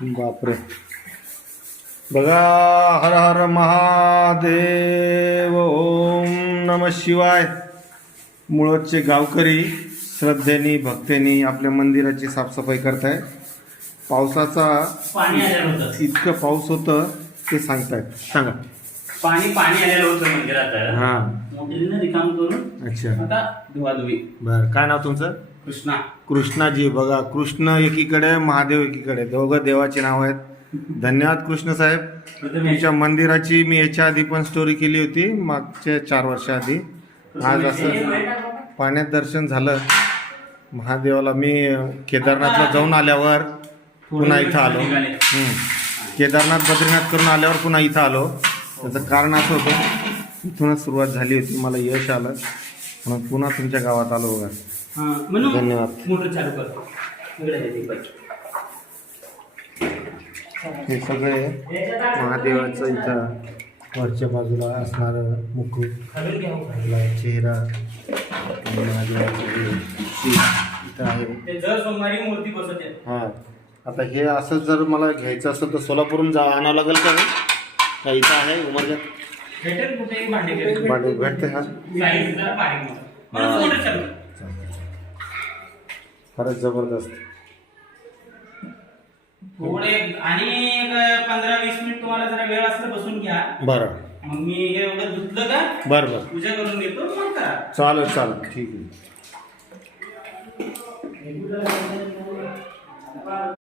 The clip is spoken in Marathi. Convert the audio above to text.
बापरे. बघा, हर हर महादेव, ओम नमः शिवाय. मुळदचे गावकरी श्रद्धेने भक्तेने आपल्या मंदिराची साफसफाई करतायत. पावसाचा पाणी आलेलं होतं. इतकं पाऊस होतं ते सांगतायत. सांगा. पाणी आलेलं होतं मंदिरात. हा, मोठीने रिकाम करून अच्छा. आता धुवाधुवी. बरं, काय नाव तुमचं? कृष्णा. कृष्णाजी. बघा, कृष्ण एकीकडे, महादेव एकीकडे, दोघं देवाची नाव आहेत. धन्यवाद कृष्ण साहेब. तुमच्या मंदिराची मी याच्या आधी पण स्टोरी केली होती, मागच्या 4 वर्षाआधी. आज असं पाण्यात दर्शन झालं महादेवाला. मी केदारनाथला जाऊन आल्यावर पुन्हा इथं आलो. केदारनाथ बद्रीनाथ करून आल्यावर पुन्हा इथं आलो. त्याचं कारण असं होतं, इथूनच सुरुवात झाली होती, मला यश आलं म्हणून पुन्हा तुमच्या गावात आलो. बघा, धन्यवाद. मोटर चालू करतो. हे सगळे महादेवाचं इथं वरच्या बाजूला असणारं मुकुट, चेहरा, महादेवाचं इथं आहे. दर सोमवारी मूर्ती बसवते. हां, आता हे असं जर मला घ्यायचं असेल तर सोलापूरहून आणावं लागेल का? का इथं आहे उमरग्यात? भेटेल कुठेही भांडे भेटते. हा, खरंच जबरदस्त. थोडे आणि 15-20 मिनिट तुम्हाला जरा वेळ असला बसून घ्या. बरं, मग मी हे एवढं धुतलं का बरं बरं, पूजा करून घेतो, मग करा. चालेल चालेल, ठीक आहे.